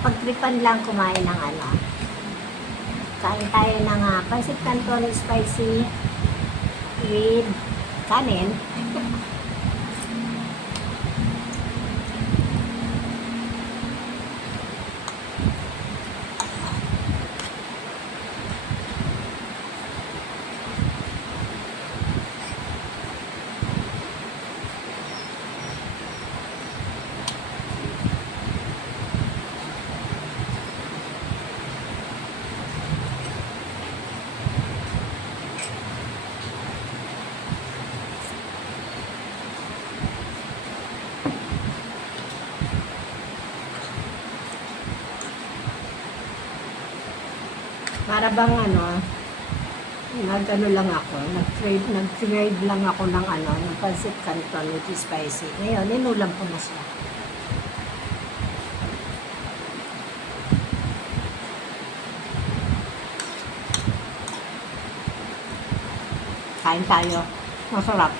napagtripan lang kumain ng ano. Kain tayo ng pancit canton spicy with kanin. Para bang ano, nag-ano lang ako, nag-trade lang ako ng ano, ng pancit canton with spicy. Ngayon, ninulam ko na siya. Kain tayo. Masarap.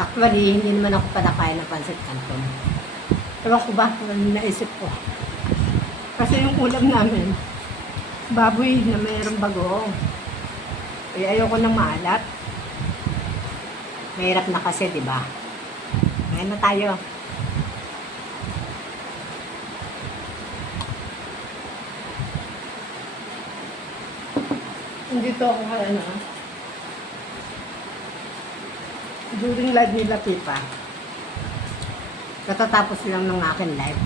Actually, hindi naman ako panakain ng pancit canton. Ewan ko ba, naisip ko. Kasi yung ulam namin, baboy na mayroong bagoong. Eh, ayoko nang maalat. Mahirap na kasi, di ba? Ngayon na tayo. Dito ako ano, during live nila Pipa. Katatapos lang ng akin live.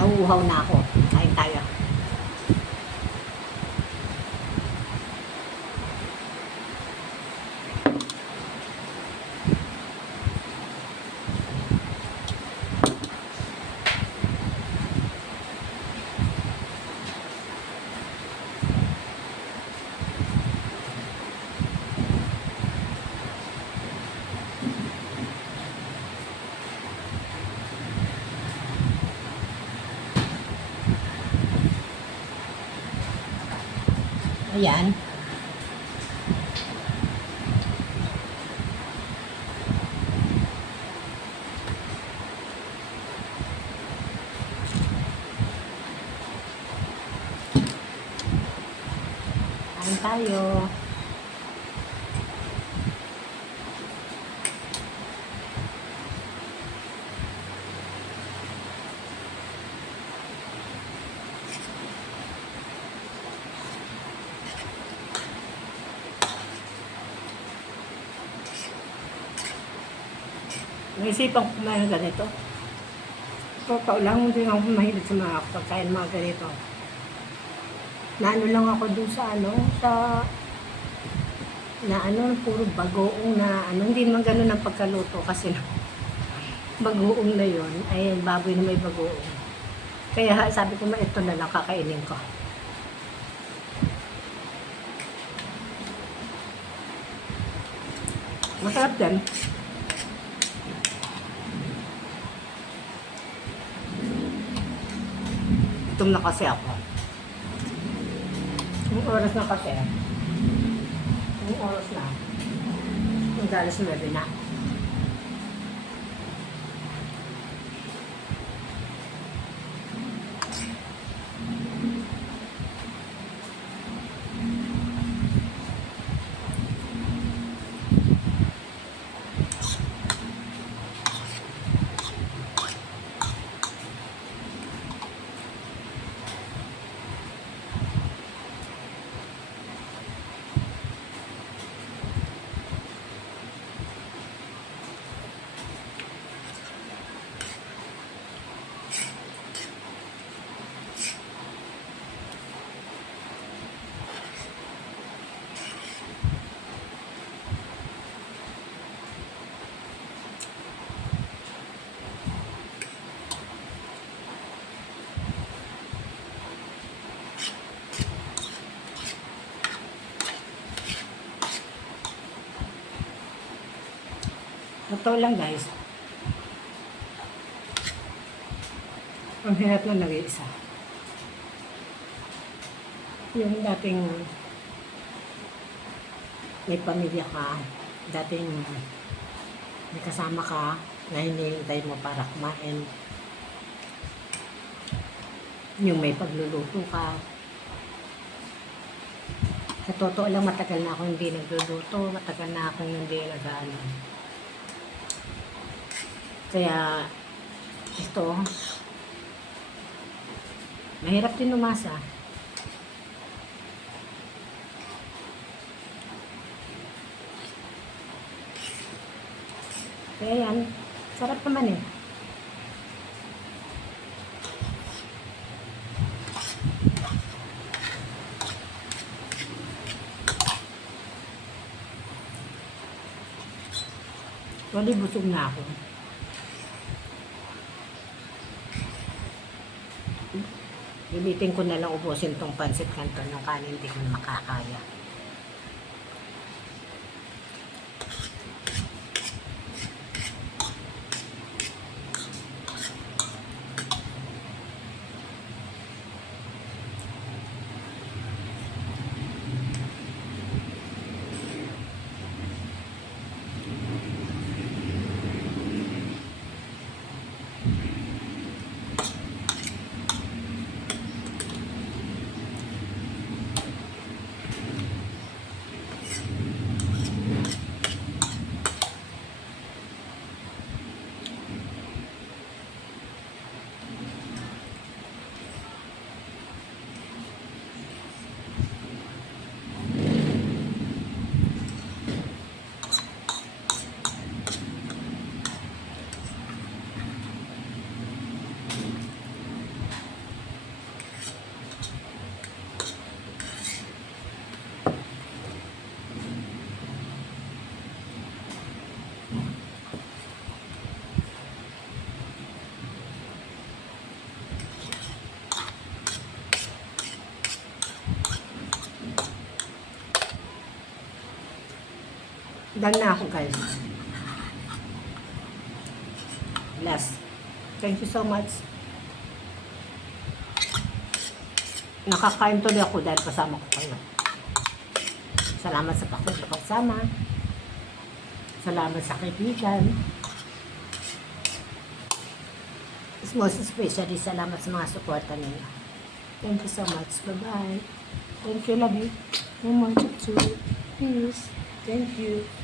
Nauuhaw na ako. Kain tayo. Ayan. Kain tayo. Naisipan ko kumain ng ganito. Totoo lang, hindi ako mahilig sa mga pagkain mga ganito. Naano lang ako dun sa ano, puro bagoong na ano, hindi naman ganun ang pagkaluto kasi bagoong na yon ay baboy na may bagoong. Kaya sabi ko, ito na lang kakainin ko. Masarap din. Gutom na kasi ako. Yung oras na kasi. Yung oras na. Yung dalas 9 na. Totoo lang guys. Ang hirap na nag-iisa. Yung dating may pamilya ka, dating may kasama ka na hinihintay mo para kumain. Yung may pagluluto ka. Sa totoo lang, matagal na ako hindi nagluluto, matagal na ako hindi nag-ano. Kaya, ito, mahirap din umasa. Kaya yan, sarap naman eh. Wali, busog na ako. Ibitin ko na lang ubusin tong pancit canton ng kanin, hindi ko na makakaya. Done na ako, guys. Last. Thank you so much. Nakakain tuloy ako dahil kasama ko kayo. Salamat sa pagsama. Salamat sa kaibigan. Most especially, salamat sa mga suporta ninyo. Thank you so much. Bye-bye. Thank you, love you. No more to Peace. Thank you.